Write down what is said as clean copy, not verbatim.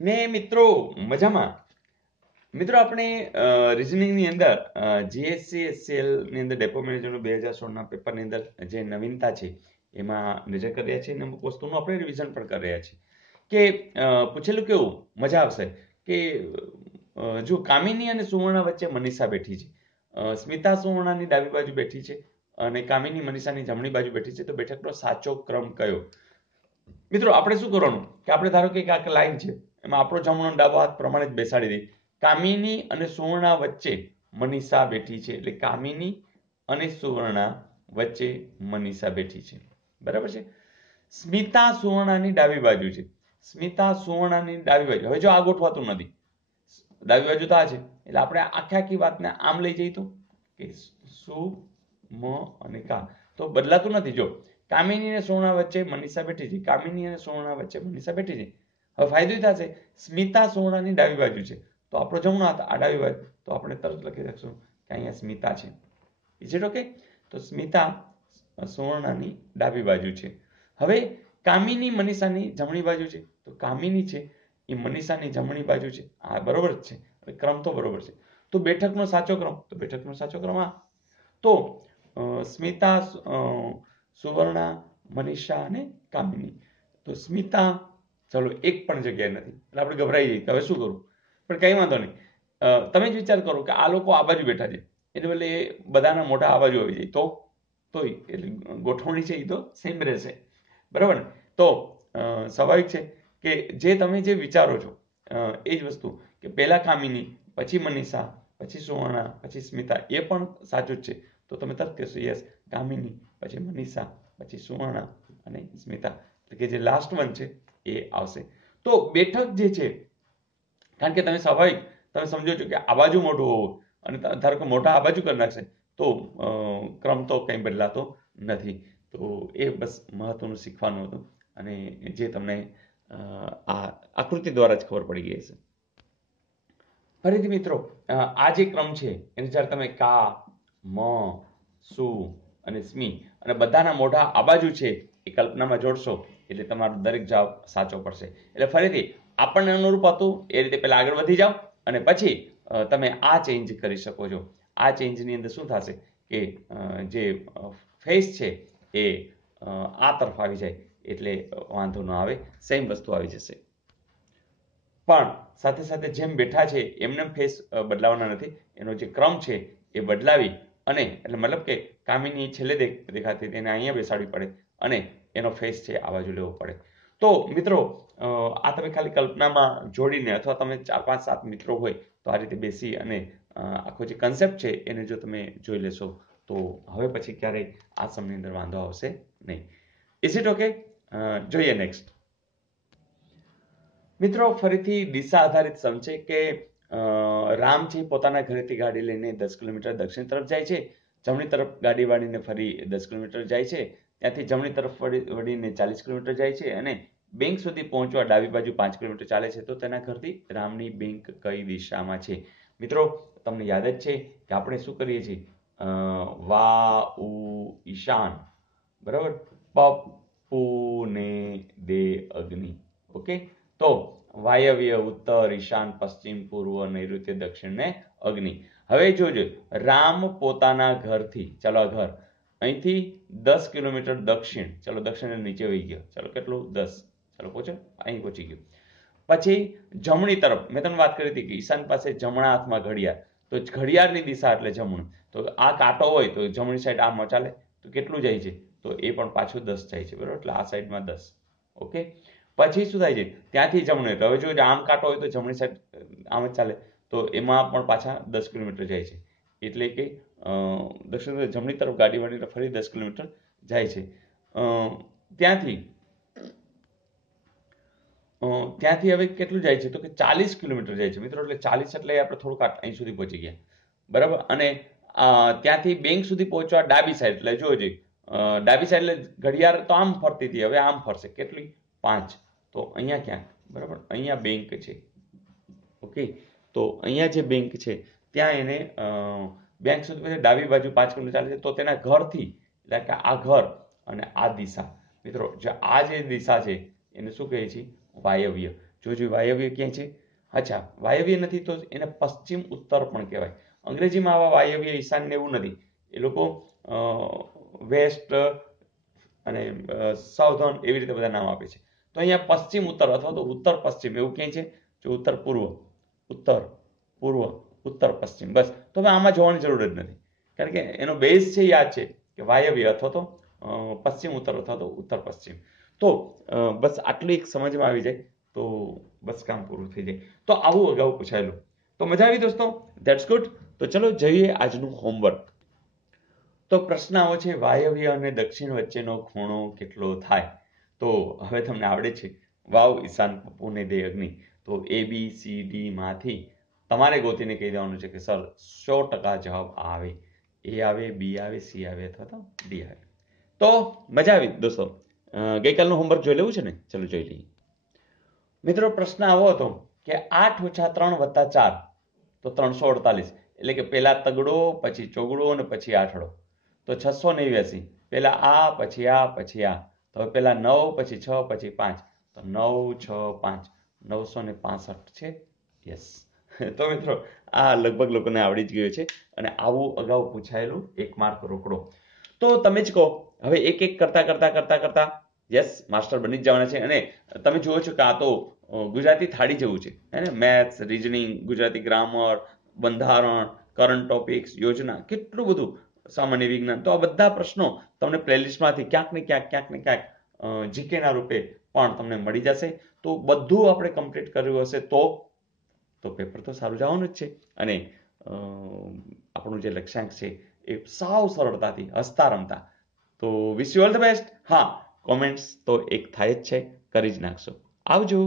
ને મિત્રો મજામાં. મિત્રો આપણે રિઝનિંગની અંદર જીએસસી એસસીએલ ની અંદર ડેપો મેનેજરનું 2016ના પેપરની અંદર જે નવીનતા છે એમાં નજર કરી રહ્યા છીએ અને અમુક વસ્તુનું આપણે રિવિઝન પણ કરી રહ્યા છીએ કે પૂછેલું કેવું મજા આવશે કે જો કામિની અને સુવર્ણા વચ્ચે મનીષા બેઠી છે. સ્મિતા સુવર્ણાની ડાબી બાજુ બેઠી છે અને કામિની મનીષાની જમણી બાજુ બેઠી છે. તો બેઠકનો સાચો ક્રમ કયો? મિત્રો આપણે શું કરવાનું કે આપણે ધારો કે એક લાઈન છે એમાં આપણો જમણો અને ડાબો હાથ પ્રમાણે જ બેસાડી દઈએ. કામિની અને સુવર્ણા વચ્ચે મનીષા બેઠી છે એટલે કામિની અને સુવર્ણા વચ્ચે મનીષા બેઠી છે. બરાબર છે. સ્મિતા સુવર્ણાની ડાબી બાજુ છે. સ્મિતા સુવર્ણાની ડાબી બાજુ. હવે જો આ ગોઠવાતું નથી, ડાબી બાજુ તો આ છે એટલે આપણે આખી વાતને આમ લઈ જઈએ તો કે સુ મ અને કા તો બદલાતું નથી. જો કામિની અને સુવર્ણા વચ્ચે મનીષા બેઠી છે, કામિની અને સુવર્ણા વચ્ચે મનીષા બેઠી છે. હવે ફાયદો એ થશે સ્મિતા સુવર્ણાની ડાબી બાજુ છે તો આપણો જમણો હાથ આ ડાબી બાજુ, તો આપણે તરત લખી શકશું કે અહીંયા સ્મિતા છે. Is it okay? તો સ્મિતા સુવર્ણાની ડાબી બાજુ છે. હવે કામિની મનીષાની જમણી બાજુ છે તો કામિની છે એ મનીષાની જમણી બાજુ છે. આ બરોબર જ છે, ક્રમ તો બરોબર છે. તો બેઠકનો સાચો ક્રમ, તો બેઠકનો સાચો ક્રમ આ. તો સ્મિતા, સુવર્ણા, મનીષા અને કામિની. તો સ્મિતા ચલો એક પણ જગ્યાએ નથી એટલે આપણે ગભરાઈ જઈએ હવે શું કરું, પણ કંઈ વાંધો નહીં. તમે જ વિચાર કરો કે આ લોકો આ બાજુ બેઠા છે એટલે બદલે એ બધાના મોઢા આ બાજુ આવી જાય તોય એટલે ગોઠવણી છે એ તો સેમ રહેશે. બરાબર ને? તો સ્વાભાવિક છે કે જે તમે જે વિચારો છો એ જ વસ્તુ કે પહેલા કામિની, પછી મનીષા, પછી સુવર્ણા, પછી સ્મિતા, એ પણ સાચું જ છે. તો તમે તરત કહેશો યસ, કામિની, પછી મનીષા, પછી સુવર્ણા અને સ્મિતા, એટલે કે જે લાસ્ટ વન છે એ આવશે. તો બેઠક જે છે, કારણ કે તમે સ્વાભાવિક તમે સમજો છો કે આ બાજુ મોઢું હોવું અને ધારો કે મોઢા આ બાજુ કરી નાખશે તો ક્રમ તો કંઈ બદલાતો નથી. તો એ બસ મહત્વનું શીખવાનું હતું અને જે તમને આ આકૃતિ દ્વારા જ ખબર પડી ગઈ હશે. ફરીથી મિત્રો આ જે ક્રમ છે એને જ્યારે તમે કા, મ, સુ અને સ્મી અને બધાના મોઢા આ બાજુ છે એ કલ્પનામાં જોડશો એટલે તમારો દરેક જવાબ સાચો પડશે. એટલે ફરીથી આપણને અનુરૂપ હતું એ રીતે પહેલા આગળ વધી જાઓ અને પછી તમે આ ચેન્જ કરી શકો છો. આ ચેન્જની અંદર શું થશે કે જે ફેસ છે એ આ તરફ આવી જાય એટલે વાંધો ન આવે, સેમ વસ્તુ આવી જશે. પણ સાથે સાથે જેમ બેઠા છે એમને ફેસ બદલાવાના નથી, એનો જે ક્રમ છે એ બદલાવી અને એટલે મતલબ કે કામિની છેલ્લે દેખાતી તેને અહીંયા બેસાડવી પડે અને એનો ફેસ છે આ બાજુ લેવો પડે. તો મિત્રો આ તમે ખાલી કલ્પનામાં જોડીને અથવા તમે 4, 5, 7 મિત્રો હોય તો આ રીતે બેસી અને આખો જે કન્સેપ્ટ છે એને જો તમે જોઈ લેશો તો હવે પછી ક્યારેય આ સમયની અંદર વાંધો આવશે નહીં. Is it okay? જોઈએ નેક્સ્ટ. મિત્રો ફરીથી દિશા આધારિત સમ છે કે રામ છે પોતાના ઘરેથી ગાડી લઈને 10 કિલોમીટર દક્ષિણ તરફ જાય છે. જમણી તરફ ગાડી વાળીને ફરી 10 કિલોમીટર જાય છે. ત્યાંથી જમણી તરફ વળીને 40 કિલોમીટર જાય છે અને બેંક સુધી પહોંચવા ડાબી બાજુ 5 કિલોમીટર ચાલે છે. તો તેના ઘરથી રામની બેંક કઈ દિશામાં છે? મિત્રો તમને યાદ જ છે કે આપણે શું કરીએ છીએ, વા ઉ ઈશાન, બરાબર, પપ પુ ને દે અગ્નિ. ઓકે, તો વાયવ્ય, ઉત્તર, ઈશાન, પશ્ચિમ, પૂર્વ, નૈઋત્ય, દક્ષિણ ને અગ્નિ. હવે જોજો રામ પોતાના ઘરથી, ચાલો આ ઘર અહીંથી 10 કિલોમીટર દક્ષિણ, ચાલો દક્ષિણ નીચે વહી ગયો, ચાલો કેટલું 10, ચાલો પહોંચો અહીં પહોંચી ગયો. પછી જમણી તરફ મેં તમને વાત કરી હતી કે ઈશાન પાસે જમણા હાથમાં ઘડિયાળ, તો ઘડિયાળની દિશા એટલે જમણું. તો આ કાંટો હોય તો જમણી સાઈડ આમ ચાલે તો કેટલું જાય છે, તો એ પણ પાછું 10 જાય છે, બરાબર, એટલે આ સાઈડમાં 10. ઓકે, પછી શું થાય છે ત્યાંથી જમણે, હવે જો આમ કાંટો હોય તો જમણી સાઈડ આમ જ ચાલે તો એમાં પણ પાછા 10 કિલોમીટર જાય છે. એટલે કે દક્ષિણ જમણી તરફ ગાડી વાળીને ફરી 10 કિલોમીટર જાય છે. ત્યાંથી હવે કેટલું જાય છે તો કે 40 કિલોમીટર જાય છે મિત્રો. એટલે 40 એટલે આપણે થોડુંક અહીં સુધી પહોંચી ગયા, બરાબર. અને ત્યાંથી બેંક સુધી પહોંચવા ડાબી સાઈડ, એટલે જોજો ડાબી સાઈડ એટલે ઘડિયાળ તો આમ ફરતી હતી, હવે આમ ફરશે, કેટલી 5, તો અહીંયા ક્યાંક, બરાબર, અહીંયા બેંક છે. ઓકે, તો અહીંયા જે બેંક છે ત્યાં એને બેંક સુધી ડાબી બાજુ 5 કિલોમીટર ચાલે છે. તો તેના ઘરથી એટલે કે આ ઘર અને આ દિશા મિત્રો, જે આ જે દિશા છે એને શું કહે છે, વાયવ્ય. જોજો વાયવ્ય ક્યાંય છે? અચ્છા, વાયવ્ય નથી તો એને પશ્ચિમ ઉત્તર પણ કહેવાય. અંગ્રેજીમાં આવા વાયવ્ય ઈશાન ને એવું નથી, એ લોકો વેસ્ટ અને સાઉધર્ન એવી રીતે બધા નામ આપે છે. તો અહીંયા પશ્ચિમ ઉત્તર અથવા તો ઉત્તર પશ્ચિમ એવું ક્યાંય છે? જો ઉત્તર પૂર્વ, ઉત્તર પશ્ચિમ, બસ. તો હવે આમાં જોવાની જરૂર જ નથી, કારણ કે એનો બેઝ છે યાદ છે કે વાયવ્ય અથવા તો પશ્ચિમ ઉત્તર અથવા તો ઉત્તર પશ્ચિમ. તો બસ આટલી એક સમજમાં આવી જાય તો બસ કામ પૂરું થઈ જાય. તો આવું અગાઉ પૂછાયેલું. તો મજા આવી દોસ્તો? That's good. તો ચલો જોઈએ આજનું હોમવર્ક. તો પ્રશ્ન આવો છે, વાયવ્ય અને દક્ષિણ વચ્ચેનો ખૂણો કેટલો થાય? તો હવે તમને આવડે છે, વાવ ઈશાન પપ્પુને દે અગ્નિ. તો ABCD માંથી તમારે ગોતીને કહી દેવાનું છે કે સર 100% જવાબ આવે. A આવે, B આવે, C આવે અથવા તો D આવે. તો મજા આવી દોસ્તો? ગઈકાલનું હોમવર્ક જોઈ લેવું છે ને? ચલો જોઈ લઈએ. મિત્રો પ્રશ્ન આવો હતો કે 8 - 3 + 4 તો 348, એટલે કે પહેલા તગડો, પછી ચોગડો અને પછી આઠડો. તો 689. પહેલા આ, પછી આ, પછી આ. તો પહેલા 9, પછી 6, પછી 5. તો 9, 6, 5, 965 છે. યસ. તો મિત્રો આ લગભગ લોકોને આવડી જ ગયું છે, અને આવું અગાઉ પૂછાયેલું 1 માર્ક રોકડો. તો તમે જ કહો, હવે એક એક કરતા યસ માસ્ટર બની જ જવાના છે. અને તમે જુઓ છો કે આ તો ગુજરાતી થાળી જેવું છે, હે ને? મેથ્સ, રીઝનિંગ, ગુજરાતી ગ્રામર, બંધારણ, કરંટ ટોપિક્સ, યોજના, કેટલું બધું, સામાન્ય વિજ્ઞાન. તો આ બધા પ્રશ્નો તમને પ્લેલિસ્ટમાંથી ક્યાંક ને ક્યાંક જીકેના રૂપે પણ તમને મળી જશે. તો બધું આપણે કમ્પ્લીટ કર્યું હશે તો પેપર તો સારું જવાનું જ છે, અને આપણું જે લક્ષ્યાંક છે એ સાવ સરળતાથી હસતા રમતા. તો wish you all the best. હા, કોમેન્ટ્સ તો એક થાય જ છે, કરી જ નાખશો. આવજો.